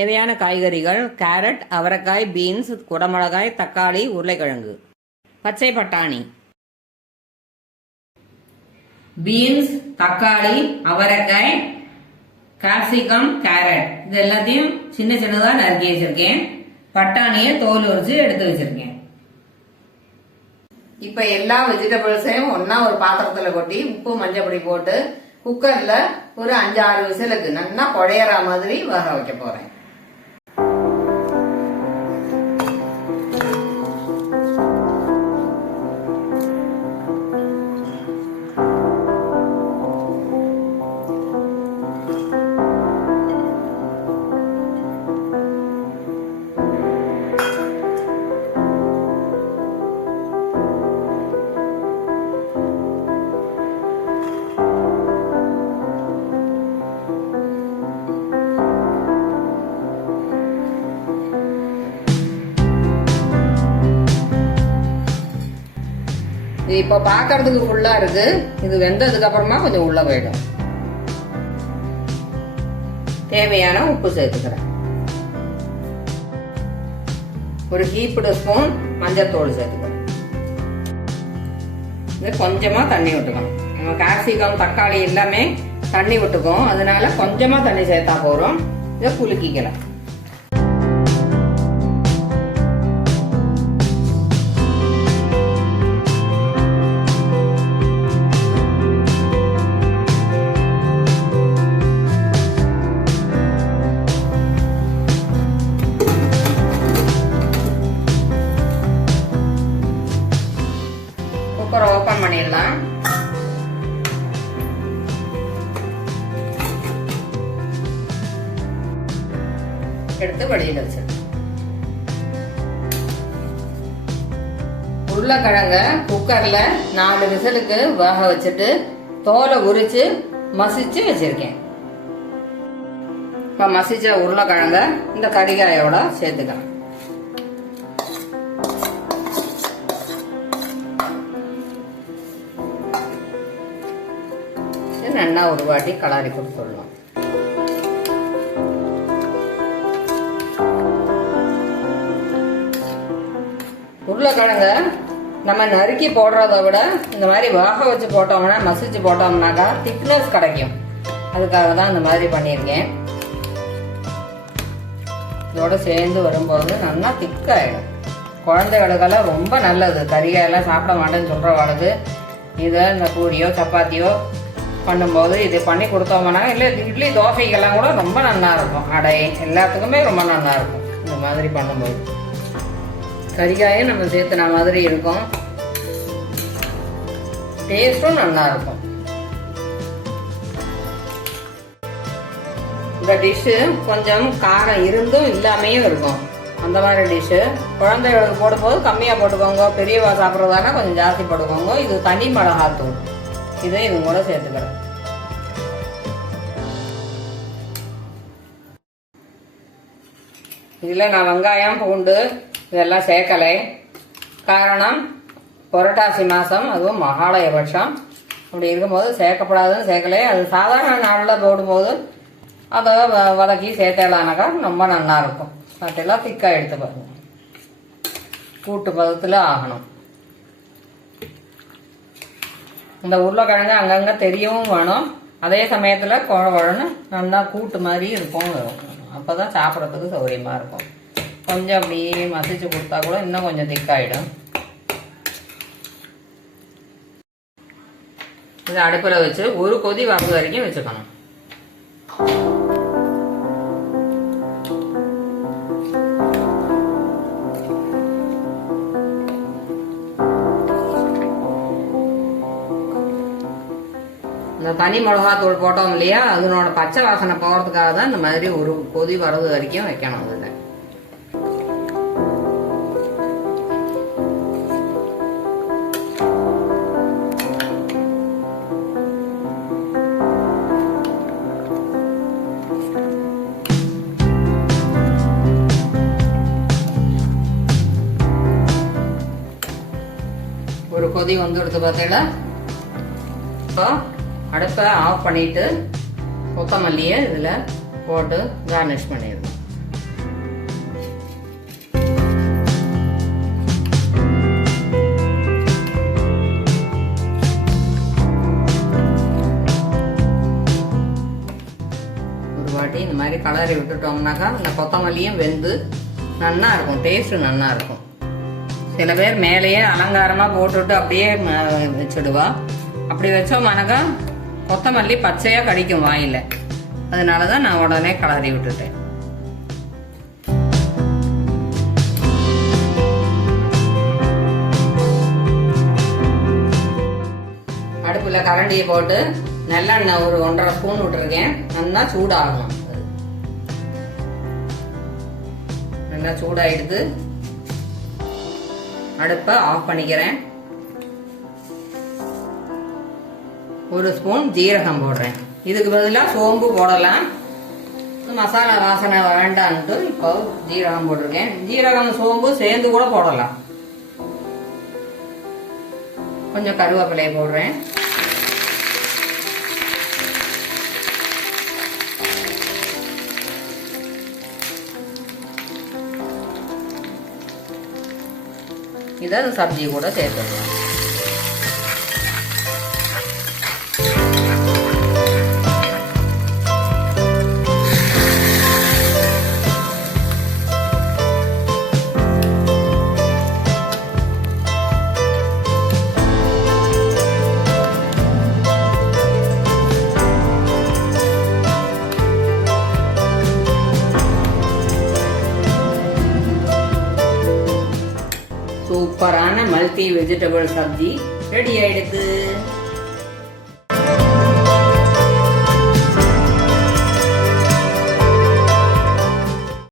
தேவையான காய்கறிகள்: கேரட், அவரைக்காய், பீன்ஸ், குடமிளகாய், தக்காளி, உருளைக்கிழங்கு. பச்சை பட்டாணி. பீன்ஸ், தக்காளி, அவரைக்காய், கேப்சிகம், கேரட் இது எல்லாத்தையும் சின்ன சின்னதாக நறுக்கி வச்சிருக்கேன். பட்டாணியை தோல் உரிச்சு எடுத்து வச்சிருக்கேன். இப்ப எல்லா வெஜிடபிள்ஸையும் ஒன்னா ஒரு பாத்திரத்துல கொட்டி உப்பு மஞ்சள் பொடி போட்டு குக்கர்ல ஒரு 5-6 விசிலுக்கு நல்லா குழையற மாதிரி வேக வைக்க போறேன். இது இப்ப பாக்கிறதுக்கு ஃபுல்லா இருக்கு. இது வெந்ததுக்கு அப்புறமா கொஞ்சம் உள்ள போயிடும். தேவையான உப்பு சேர்த்துக்கிறேன். ஒரு ஹீப்டு ஸ்பூன் மஞ்சள் தூள் சேர்த்துக்கிறேன். இது கொஞ்சமா தண்ணி விட்டுக்கணும். நம்ம கேப்சிகம் தக்காளி எல்லாமே தண்ணி விட்டுக்கும். அதனால கொஞ்சமா தண்ணி சேர்த்தா போறோம். இதை குலுக்கிக்கலாம். குக்கரை ஓபன் பண்ணிடலாம். எடுத்து வெளியில வச்சு உருளைக்கிழங்க குக்கர்ல 4 விசிலுக்கு வேக வச்சுட்டு தோலை உரிச்சு மசிச்சு வச்சிருக்கேன். இப்ப மசிச்ச உருளைக்கிழங்க இந்த கறிகாயோட சேர்த்துக்கிறேன். நல்லா ஒரு வாட்டி கலரி கொடுத்துடலாம். உருளைக்கிழங்க நம்ம நறுக்கி போடுறத விட இந்த மாதிரி வேக வச்சு போட்டோம்னா மசிச்சு போட்டோம்னாக்கா திக்னஸ் கிடைக்கும். அதுக்காக தான் இந்த மாதிரி பண்ணியிருக்கேன். இதோட சேர்ந்து வரும்போது நல்லா திக்காயிடும். குழந்தைகளுக்கெல்லாம் ரொம்ப நல்லது. கறிகாயெல்லாம் சாப்பிட மாட்டேன்னு சொல்றவாளுக்கு இதை இந்த பூரியோ சப்பாத்தியோ பண்ணும்போது இது பண்ணி கொடுத்தோம்னா இல்லை இட்லி தோசைக்கெல்லாம் கூட ரொம்ப நல்லா இருக்கும். அடை எல்லாத்துக்குமே ரொம்ப நல்லா இருக்கும். இந்த மாதிரி பண்ணும்போது கறிகாயும் நம்ம சேர்த்துன மாதிரி இருக்கும். டேஸ்டும் நல்லா இருக்கும். இந்த டிஷ்ஷு கொஞ்சம் காரம் இருந்தும் இல்லாமையும் இருக்கும். அந்த மாதிரி டிஷ்ஷு குழந்தைகளுக்கு போடும்போது கம்மியாக போட்டுக்கோங்க. பெரியவா சாப்பிட்றதானா கொஞ்சம் ஜாஸ்தி போட்டுக்கோங்க. இது தனி மிளகாத்தூள். இதை இது கூட சேர்த்துக்கிறேன். இதில் நான் வெங்காயம் பூண்டு இதெல்லாம் சேர்க்கலை. காரணம் புரட்டாசி மாதம், அதுவும் மகாலயபட்சம். அப்படி இருக்கும்போது சேர்க்கப்படாதுன்னு சேர்க்கலை. அது சாதாரண நாளில் போடும்போது அதை வதக்கி சேர்த்தலானாக்கா ரொம்ப நல்லா இருக்கும். அதெல்லாம் திக்காக எடுத்து பாருங்க. கூட்டு பதத்தில் ஆகணும். இந்த உருளைக்கிழங்கு அங்கங்கே தெரியவும் வேணும். அதே சமயத்தில் குழன்னு நல்லா கூட்டு மாதிரி இருக்கும் வரும். அப்போ தான் சாப்பிட்றதுக்கு சௌகரியமாக இருக்கும். கொஞ்சம் அப்படியே மசிச்சு கொடுத்தா கூட இன்னும் கொஞ்சம் திக்காயிடும். இது அடுப்பில் வச்சு ஒரு கொதி வர்றது வரைக்கும் வச்சுக்கணும். இந்த தனி மிளகாத்தூள் போட்டோம் இல்லையா, அதனோட பச்சை வாசனை போகிறதுக்காக தான் இந்த மாதிரி ஒரு கொதி வர்றது வரைக்கும் வைக்கணும். அதில் ஒரு கொதி வந்துடுது பார்த்தீங்களா. இப்போ அடுப்பை ஆஃப் பண்ணிட்டு கொத்தமல்லியை இதில் போட்டு கார்னிஷ் பண்ணிடணும். வாட்டி இந்த மாதிரி கலரி விட்டுட்டோம்னாக்கா இந்த கொத்தமல்லியும் வெந்து நல்லா இருக்கும், டேஸ்ட்டு நல்லா இருக்கும். சில பேர் மேலேயே அலங்காரமாக போட்டுவிட்டு அப்படியே வச்சுடுவா. அப்படி வச்சோம்னாக்கா கொத்தமல்லி பச்சையாக கடிக்கும் வாயில். அதனால தான் நான் உடனே கலரி விட்டுட்டேன். அடுப்பில் கரண்டியை போட்டு நல்லெண்ணெய் ஒரு 1.5 ஸ்பூன் விட்டுருக்கேன். நல்லா சூடாகணும். நல்லா சூடாகிடுது. அடுப்பை ஆஃப் பண்ணிக்கிறேன். 1 ஸ்பூன் ஜீரகம் போடுறேன். இதுக்கு பதிலாக சோம்பு போடலாம். மசாலா வாசனை வேண்டான்ட்டு இப்போ ஜீரகம் போட்டிருக்கேன். ஜீரகம் சோம்பு சேர்ந்து கூட போடலாம். கொஞ்சம் கருவேப்பிலையை போடுறேன். இதை சப்ஜி கூட சேர்த்துடலாம். சூப்பரான மல்டி வெஜிடபிள் சப்ஜி ரெடி ஆயிடுது.